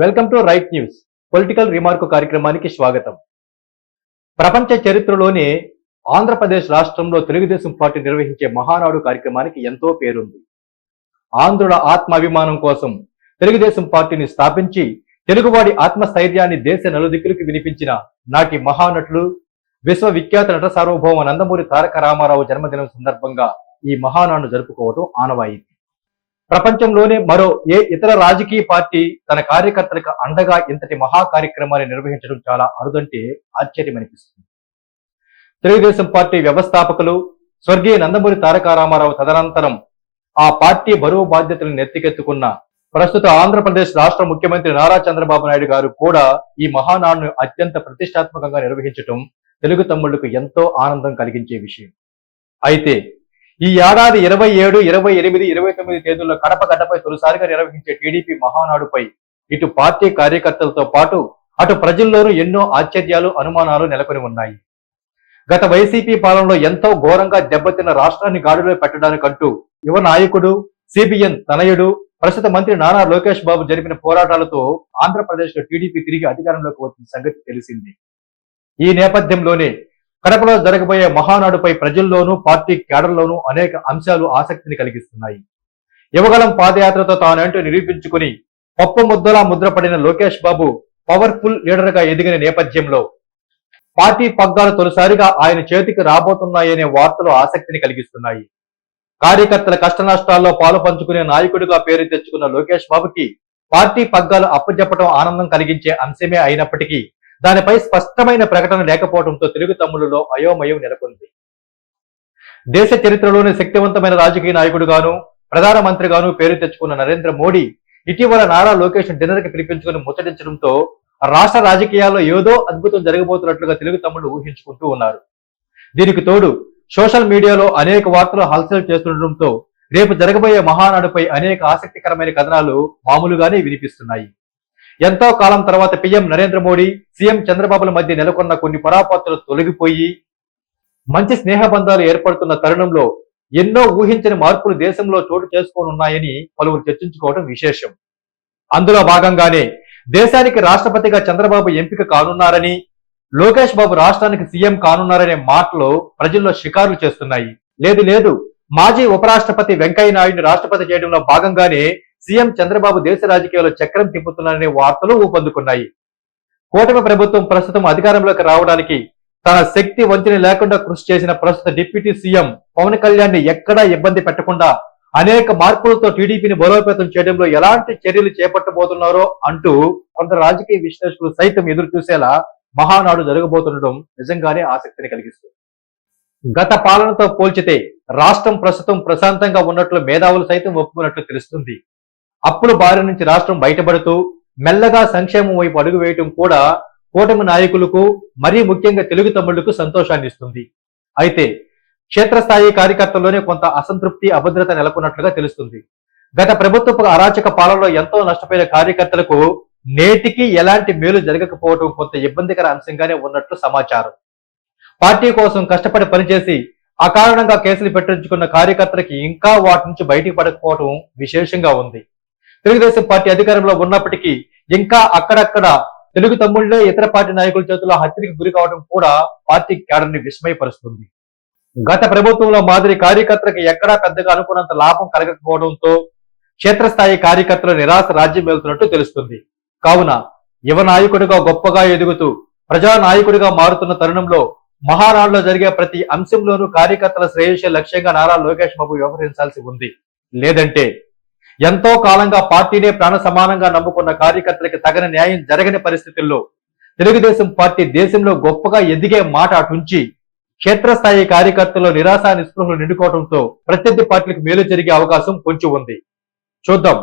Welcome to Right News. Political remark కార్యక్రమానికి స్వాగతం. ప్రపంచ చరిత్రలోనే ఆంధ్రప్రదేశ్ రాష్ట్రంలో తెలుగుదేశం పార్టీ నిర్వహించే మహానాడు కార్యక్రమానికి ఎంతో పేరుంది. ఆంధ్రుల ఆత్మాభిమానం కోసం తెలుగుదేశం పార్టీని స్థాపించి తెలుగువాడి ఆత్మస్థైర్యాన్ని దేశ నలుదిక్కులకు వినిపించిన నాటి మహానటులు విశ్వవిఖ్యాత నట సార్వభౌమ నందమూరి తారక రామారావు జన్మదినం సందర్భంగా ఈ మహానాడు జరుపుకోవడం ఆనవాయితీ. ప్రపంచంలోనే మరో ఏ ఇతర రాజకీయ పార్టీ తన కార్యకర్తలకు అండగా ఇంతటి మహా కార్యక్రమాన్ని నిర్వహించడం చాలా అరుదంటే ఆశ్చర్యమనిపిస్తుంది. తెలుగుదేశం పార్టీ వ్యవస్థాపకులు స్వర్గీయ నందమూరి తారక రామారావు తదనంతరం ఆ పార్టీ బరువు బాధ్యతలను నెత్తికెత్తుకున్న ప్రస్తుత ఆంధ్రప్రదేశ్ రాష్ట్ర ముఖ్యమంత్రి నారా చంద్రబాబు నాయుడు గారు కూడా ఈ మహానాడును అత్యంత ప్రతిష్టాత్మకంగా నిర్వహించడం తెలుగు తమ్ముళ్ళకు ఎంతో ఆనందం కలిగించే విషయం. అయితే ఈ ఏడాది ఇరవై ఏడు ఇరవై ఎనిమిది ఇరవై తొమ్మిది తేదీల్లో కడప గడ్డపై తొలిసారిగా నిర్వహించే టీడీపీ మహానాడుపై ఇటు పార్టీ కార్యకర్తలతో పాటు అటు ప్రజల్లోనూ ఎన్నో ఆశ్చర్యాలు అనుమానాలు నెలకొని ఉన్నాయి. గత వైసీపీ పాలనలో ఎంతో ఘోరంగా దెబ్బతిన్న రాష్ట్రాన్ని గాడిలో పెట్టడానికంటూ యువ నాయకుడు సిబిఎన్ తనయుడు ప్రస్తుత మంత్రి నానా లోకేష్ బాబు జరిపిన పోరాటాలతో ఆంధ్రప్రదేశ్లో టీడీపీ తిరిగి అధికారంలోకి వచ్చిన సంగతి తెలిసింది. ఈ నేపథ్యంలోనే కడపలో జరగబోయే మహానాడుపై ప్రజల్లోనూ పార్టీ కేడర్లోనూ అనేక అంశాలు ఆసక్తిని కలిగిస్తున్నాయి. యువగలం పాదయాత్రతో తానంటూ నిరూపించుకుని పప్పు ముద్దలా ముద్రపడిన లోకేష్ బాబు పవర్ఫుల్ లీడర్గా ఎదిగిన నేపథ్యంలో పార్టీ పగ్గాలు తొలిసారిగా ఆయన చేతికి రాబోతున్నాయనే వార్తలు ఆసక్తిని కలిగిస్తున్నాయి. కార్యకర్తల కష్టనష్టాల్లో పాలు పంచుకునే నాయకుడిగా పేరు తెచ్చుకున్న లోకేష్ బాబుకి పార్టీ పగ్గాలు అప్పజెప్పడం ఆనందం కలిగించే అంశమే అయినప్పటికీ దానిపై స్పష్టమైన ప్రకటన లేకపోవడంతో తెలుగు తమ్ముళ్ళలో అయోమయం నెలకొంది. దేశ చరిత్రలోని శక్తివంతమైన రాజకీయ నాయకుడుగాను ప్రధానమంత్రిగాను పేరు తెచ్చుకున్న నరేంద్ర మోడీ ఇటీవల నారా లోకేష్ డిన్నర్కి పిలిపించుకుని ముచ్చటించడంతో రాష్ట్ర రాజకీయాల్లో ఏదో అద్భుతం జరగబోతున్నట్లుగా తెలుగు తమ్ముళ్ళు ఊహించుకుంటూ ఉన్నారు. దీనికి తోడు సోషల్ మీడియాలో అనేక వార్తలు హల్చల్ చేస్తుండటంతో రేపు జరగబోయే మహానాడుపై అనేక ఆసక్తికరమైన కథనాలు మామూలుగానే వినిపిస్తున్నాయి. ఎంతో కాలం తర్వాత పీఎం నరేంద్ర మోడీ సీఎం చంద్రబాబుల మధ్య నెలకొన్న కొన్ని పరాపత్తులు తొలగిపోయి మంచి స్నేహ బంధాలు ఏర్పడుతున్న తరుణంలో ఎన్నో ఊహించని మార్పులు దేశంలో చోటు చేసుకోనున్నాయని పలువురు చర్చించుకోవడం విశేషం. అందులో భాగంగానే దేశానికి రాష్ట్రపతిగా చంద్రబాబు ఎంపిక కానున్నారని లోకేష్ బాబు రాష్ట్రానికి సీఎం కానున్నారనే మాటలు ప్రజల్లో షికారులు చేస్తున్నాయి. లేదు లేదు మాజీ ఉపరాష్ట్రపతి వెంకయ్య నాయుడిని రాష్ట్రపతి చేయడంలో భాగంగానే సీఎం చంద్రబాబు దేశ రాజకీయాల్లో చక్రం తిప్పుతున్నారనే వార్తలు ఊపందుకున్నాయి. కూటమి ప్రభుత్వం ప్రస్తుతం అధికారంలోకి రావడానికి తన శక్తి వంచన లేకుండా కృషి చేసిన ప్రస్తుత డిప్యూటీ సీఎం పవన్ కళ్యాణ్ని ఎక్కడా ఇబ్బంది పెట్టకుండా అనేక మార్పులతో టీడీపీని బలోపేతం చేయడంలో ఎలాంటి చర్యలు చేపట్టబోతున్నారో అంటూ కొంత రాజకీయ విశ్లేషకులు సైతం ఎదురు చూసేలా మహానాడు జరగబోతుండడం నిజంగానే ఆసక్తిని కలిగిస్తుంది. గత పాలనతో పోల్చితే రాష్ట్రం ప్రస్తుతం ప్రశాంతంగా ఉన్నట్లు మేధావులు సైతం ఒప్పుకున్నట్లు తెలుస్తుంది. అప్పుల బారి నుంచి రాష్ట్రం బయటపడుతూ మెల్లగా సంక్షేమం వైపు అడుగు వేయటం కూడా కూటమి నాయకులకు మరీ ముఖ్యంగా తెలుగు తమ్ముళ్ళకు సంతోషాన్ని ఇస్తుంది. అయితే క్షేత్రస్థాయి కార్యకర్తల్లోనే కొంత అసంతృప్తి అభద్రత నెలకొన్నట్లుగా తెలుస్తుంది. గత ప్రభుత్వపు అరాచక పాలనలో ఎంతో నష్టపోయిన కార్యకర్తలకు నేటికి ఎలాంటి మేలు జరగకపోవడం కొంత ఇబ్బందికర అంశంగానే ఉన్నట్లు సమాచారం. పార్టీ కోసం కష్టపడి పనిచేసి అకారణంగా కేసులు పెట్టించుకున్న కార్యకర్తలకి ఇంకా వాటి నుంచి బయటికి పడకపోవడం విశేషంగా ఉంది. తెలుగుదేశం పార్టీ అధికారంలో ఉన్నప్పటికీ ఇంకా అక్కడక్కడ తెలుగు తమ్ముళ్ళే ఇతర పార్టీ నాయకుల చేతుల్లో హత్యకి గురి కావడం కూడా పార్టీ క్యాడర్ని విస్మయపరుస్తుంది. గత ప్రభుత్వంలో మాదిరి కార్యకర్తలకు ఎక్కడా పెద్దగా అనుకున్నంత లాభం కలగకపోవడంతో క్షేత్రస్థాయి కార్యకర్తలు నిరాశ రాజ్యం వెళ్తున్నట్టు తెలుస్తుంది. కావున యువ నాయకుడిగా గొప్పగా ఎదుగుతూ ప్రజా నాయకుడిగా మారుతున్న తరుణంలో మహానాడులో జరిగే ప్రతి అంశంలోనూ కార్యకర్తల శ్రేయస్య లక్ష్యంగా నారా లోకేష్ బాబు వ్యవహరించాల్సి ఉంది. లేదంటే ఎంతో కాలంగా పార్టీనే ప్రాణ సమానంగా నమ్ముకున్న కార్యకర్తలకు తగిన న్యాయం జరగని పరిస్థితుల్లో తెలుగుదేశం పార్టీ దేశంలో గొప్పగా ఎదిగే మాట అటుంచి క్షేత్రస్థాయి కార్యకర్తల్లో నిరాశ నిస్పృహలు నిండుకోవడంతో ప్రత్యర్థి పార్టీలకు మేలు జరిగే అవకాశం కొంచెం ఉంది. చూద్దాం.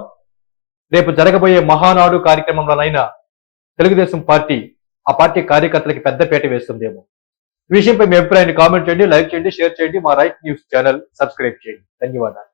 రేపు జరగబోయే మహానాడు కార్యక్రమంలోనైనా తెలుగుదేశం పార్టీ ఆ పార్టీ కార్యకర్తలకి పెద్దపేట వేస్తుందేమో. ఈ విషయంపై మీ అభిప్రాయాన్ని కామెంట్ చేయండి లైక్ చేయండి షేర్ చేయండి. మా రైట్ న్యూస్ ఛానల్ సబ్స్క్రైబ్ చేయండి. ధన్యవాదాలు.